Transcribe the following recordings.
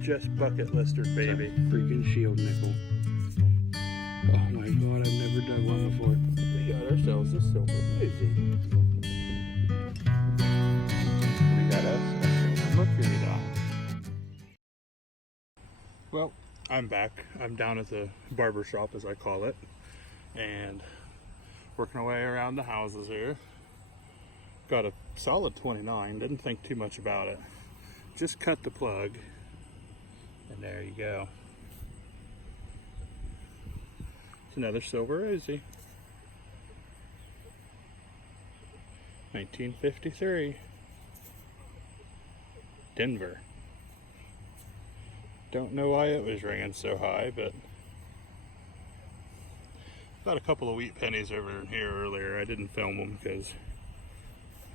just bucket listered, baby. Freaking shield nickel. Oh my god, I've never dug one before. We got ourselves a silver rosy. We got us a silver Mercury Dimes. Well, I'm back. I'm down at the barber shop, as I call it, and working away around the houses here. Got a solid 29. Didn't think too much about it. Just cut the plug, and there you go. It's another silver rosy. 1953. Denver. Don't know why it was ringing so high, but got a couple of wheat pennies over in here earlier. I didn't film them because,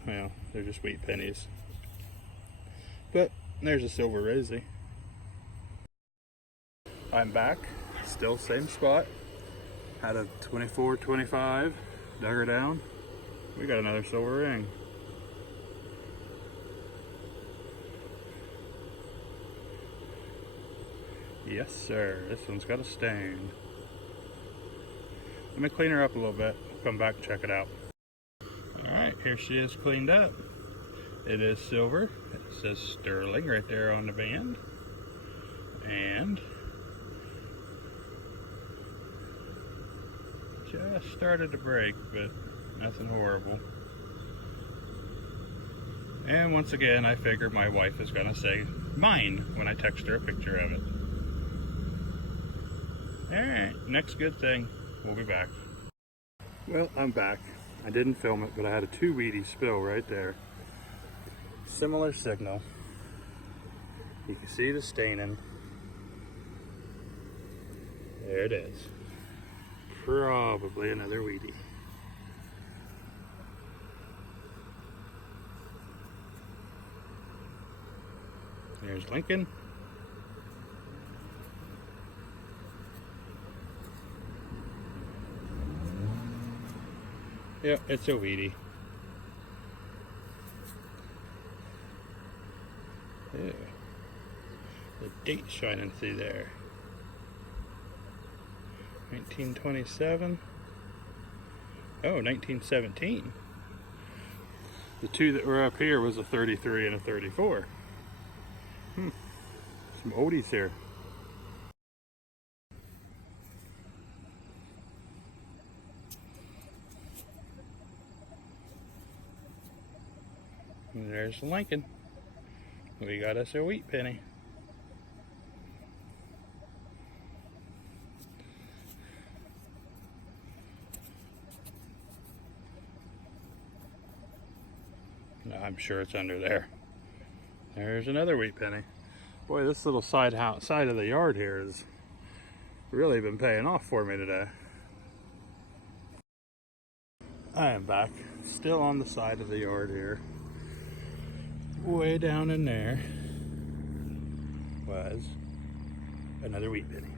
well, they're just wheat pennies. But there's a silver rosy. I'm back, still same spot. Had a 24, 25, dug her down. We got another silver ring. Yes, sir. This one's got a stain. Let me clean her up a little bit. Come back and check it out. Alright, here she is cleaned up. It is silver. It says sterling right there on the band. And just started to break, but nothing horrible. And once again, I figure my wife is gonna say mine when I text her a picture of it. Alright, next good thing. We'll be back. Well, I'm back. I didn't film it, but I had a 2 weedy spill right there. Similar signal. You can see the staining. There it is. Probably another weedy. There's Lincoln. Yep, it's a weedy. Yeah. The date shining through there. 1927. Oh, 1917. The two that were up here was a 33 and a 34. Some oldies here. And there's Lincoln. We got us a wheat penny. I'm sure it's under there. There's another wheat penny. Boy, this little side of the yard here has really been paying off for me today. I am back, still on the side of the yard here. Way down in there was another wheat penny.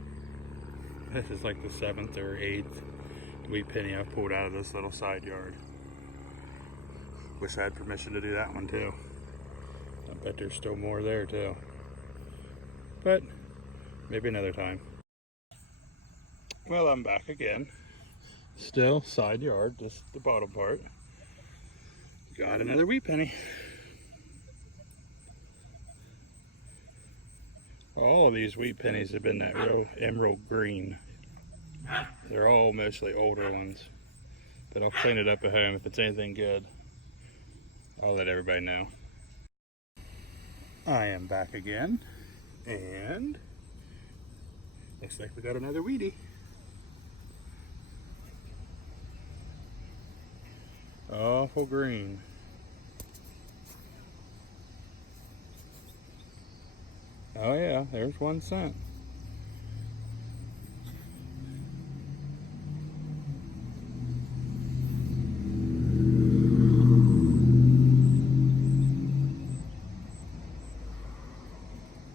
This is like the 7th or 8th wheat penny I've pulled out of this little side yard. Wish I had permission to do that one too. I bet there's still more there too. But maybe another time. Well, I'm back again. Still side yard, just the bottom part. Got another wheat penny. All of these wheat pennies have been that real emerald green. They're all mostly older ones. But I'll clean it up at home. If it's anything good, I'll let everybody know. I am back again. And looks like we got another weedy. Awful green. Oh yeah, there's 1 cent.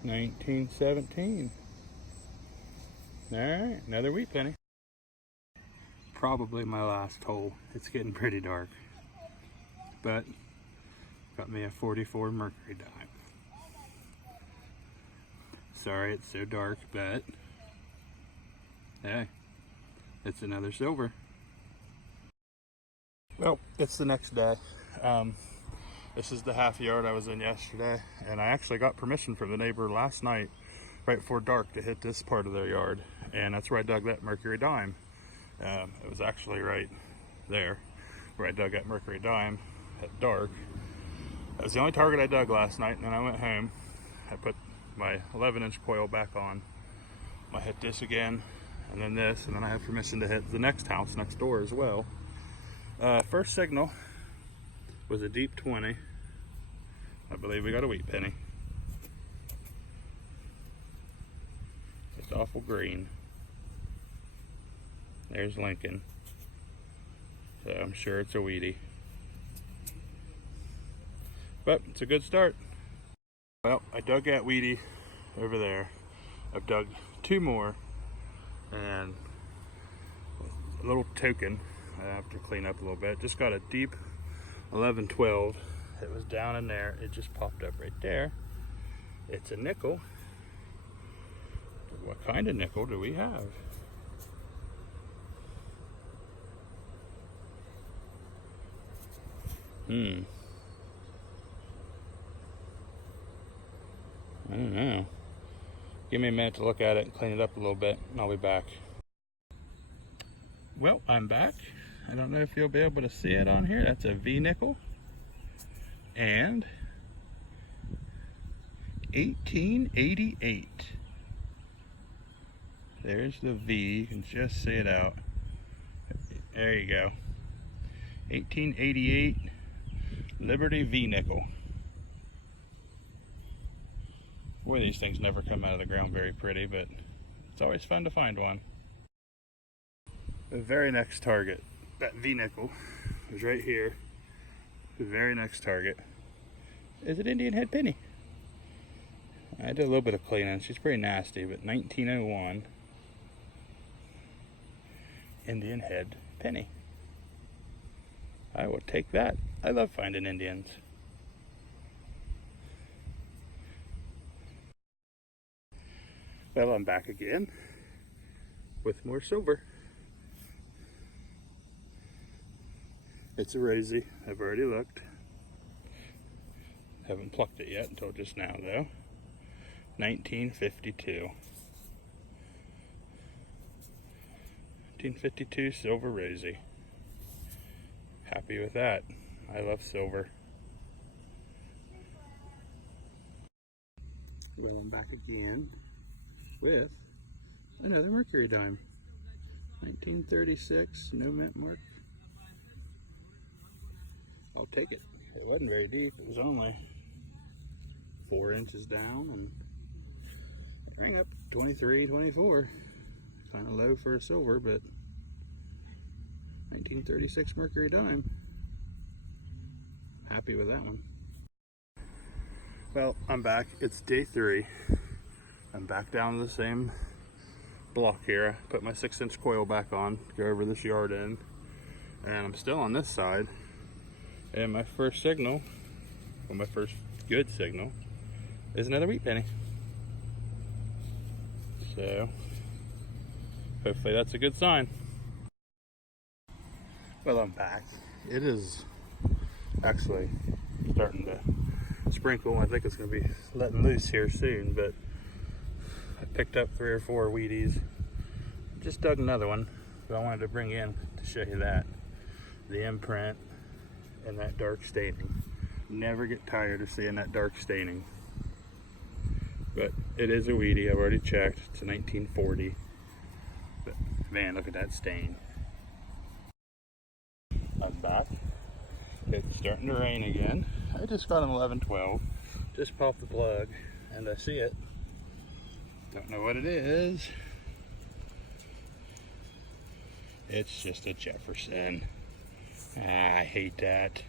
$19.17. All right, another wheat penny. Probably my last hole. It's getting pretty dark, but got me a 44 Mercury Dime. sorry it's so dark, but hey, it's another silver. Well, it's the next day. This is the half yard I was in yesterday, and I actually got permission from the neighbor last night, right before dark, to hit this part of their yard, and that's where I dug that Mercury Dime. It was actually right there where I dug that Mercury Dime at dark. That was the only target I dug last night, and then I went home. I put my 11-inch coil back on. I hit this again, and then this, and then I have permission to hit the next house next door as well. First signal was a deep 20. I believe we got a wheat penny. It's awful green. There's Lincoln. So I'm sure it's a wheatie. But it's a good start. Well, I dug that wheatie over there. I've dug two more, and a little token I have to clean up a little bit. Just got a deep 11-12. It was down in there. It just popped up right there. It's a nickel. What kind of nickel do we have? I don't know. Give me a minute to look at it and clean it up a little bit, and I'll be back. Well, I'm back. I don't know if you'll be able to see it on here. That's a V nickel. And 1888. There's the V. You can just see it out. There you go. 1888 Liberty V nickel. Boy, these things never come out of the ground very pretty, but it's always fun to find one. The very next target, that V nickel, is right here. The very next target is an Indian head penny. I did a little bit of cleaning. She's pretty nasty, but 1901 Indian head penny. I will take that. I love finding Indians. Well, I'm back again with more silver. It's a rosy. I've already looked. Haven't plucked it yet until just now, though. 1952. 1952 silver rosy. Happy with that. I love silver. Well, I'm back again with another Mercury Dime. 1936, no mint mark. I'll take it. It wasn't very deep. It was only 4 inches down, and it rang up 23, 24. Kind of low for a silver, but 1936 Mercury Dime. Happy with that one. Well, I'm back. It's day 3. I'm back down to the same block here. I put my 6-inch coil back on, go over this yard in, and I'm still on this side. And my first signal, well, my first good signal, is another wheat penny. So, hopefully that's a good sign. Well, I'm back. It is actually starting to sprinkle. I think it's going to be letting loose here soon, but I picked up 3 or 4 Wheaties. Just dug another one, but I wanted to bring in to show you that. The imprint and that dark staining. Never get tired of seeing that dark staining. But it is a Wheatie. I've already checked. It's a 1940. But man, look at that stain. I'm back. It's starting to rain again. I just got an 11-12. Just popped the plug and I see it. Don't know what it is. It's just a Jefferson. I hate that.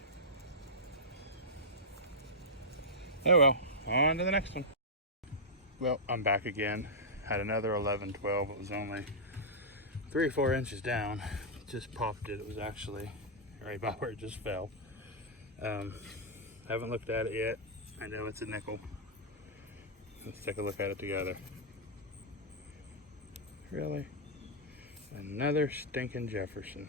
Oh well, on to the next one. Well, I'm back again. Had another 11-12. It was only 3 or 4 inches down. Just popped it. It was actually right by where it just fell. Haven't looked at it yet. I know it's a nickel. Let's take a look at it together. Really? Another stinking Jefferson.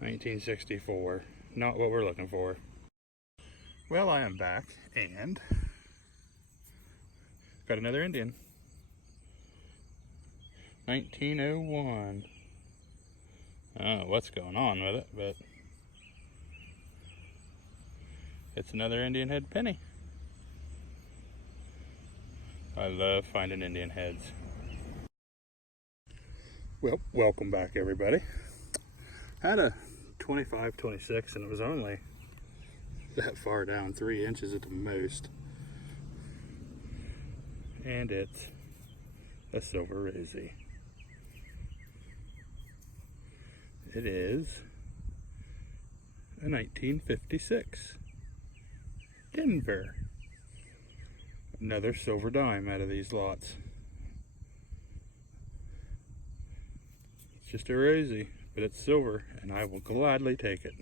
1964. Not what we're looking for. Well, I am back and got another Indian. 1901. I don't know what's going on with it, but it's another Indian head penny. I love finding Indian heads. Well, welcome back everybody. Had a 25, 26 and it was only that far down, 3 inches at the most. And it's a silver rosy. It is a 1956 Denver. Another silver dime out of these lots. It's just a rosy, but it's silver, and I will gladly take it.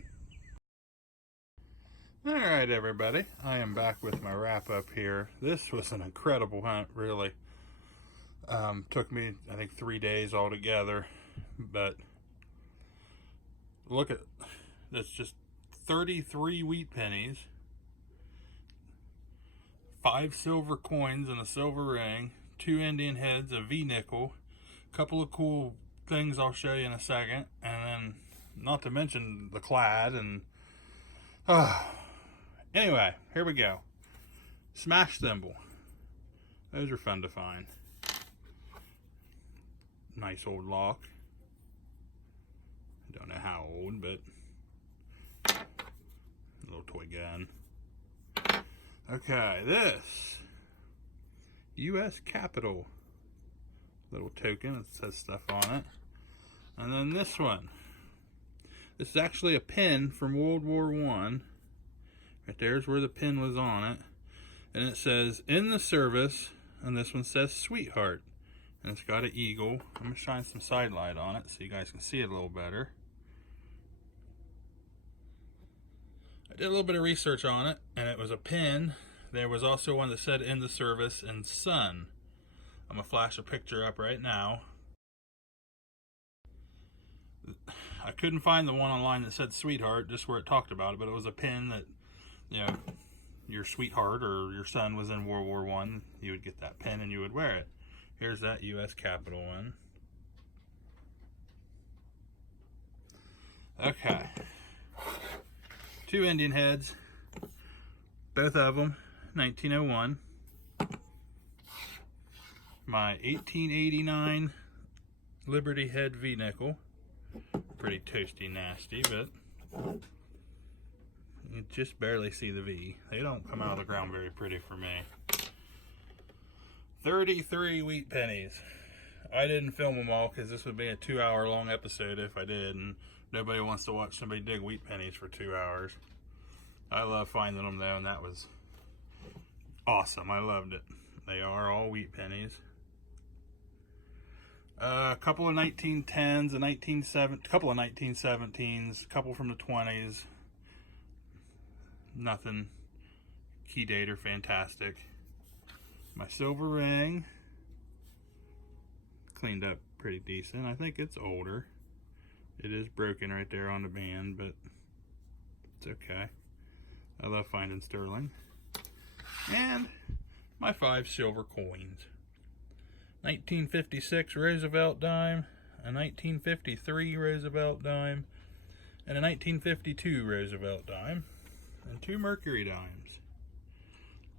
Alright everybody, I am back with my wrap up here. This was an incredible hunt, really. Took me, I think, 3 days altogether, but look at, that's just 33 wheat pennies, 5 silver coins and a silver ring, 2 Indian heads, a V-nickel, a couple of cool things I'll show you in a second, and then not to mention the clad and anyway, here we go. Smash thimble. Those are fun to find. Nice old lock. I don't know how old, but a little toy gun. Okay, this U.S. Capitol little token. It says stuff on it. And then this one. This is actually a pin from World War I. Right there's where the pin was on it. And it says, in the service, and this one says sweetheart. And it's got an eagle. I'm going to shine some side light on it so you guys can see it a little better. I did a little bit of research on it, and it was a pin. There was also one that said in the service and sun. I'm going to flash a picture up right now. I couldn't find the one online that said sweetheart, just where it talked about it, but it was a pin that, you know, your sweetheart or your son was in World War I, you would get that pin and you would wear it. Here's that U.S. Capitol one. Okay. 2 Indian heads, both of them 1901. My 1889 Liberty Head V-nickel. Pretty toasty nasty, but you just barely see the V. They don't come out of the ground very pretty for me. 33 wheat pennies. I didn't film them all because this would be a 2-hour long episode if I did, and nobody wants to watch somebody dig wheat pennies for 2 hours. I love finding them though, and that was awesome. I loved it. They are all wheat pennies. A couple of 1910s, a couple of 1917s, a couple from the 20s. Nothing key date or fantastic. My silver ring, cleaned up pretty decent. I think it's older. It is broken right there on the band, but it's okay. I love finding sterling. And my 5 silver coins. 1956 Roosevelt dime, a 1953 Roosevelt dime, and a 1952 Roosevelt dime, and 2 Mercury dimes.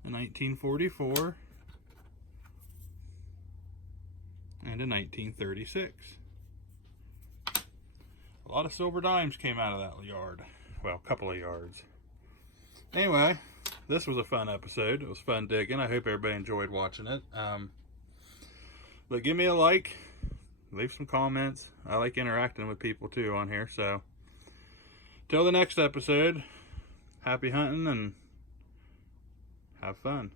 A 1944 and a 1936. A lot of silver dimes came out of that yard. Well, a couple of yards. Anyway, this was a fun episode. It was fun digging. I hope everybody enjoyed watching it. But give me a like, leave some comments. I like interacting with people too on here. So, till the next episode, happy hunting and have fun.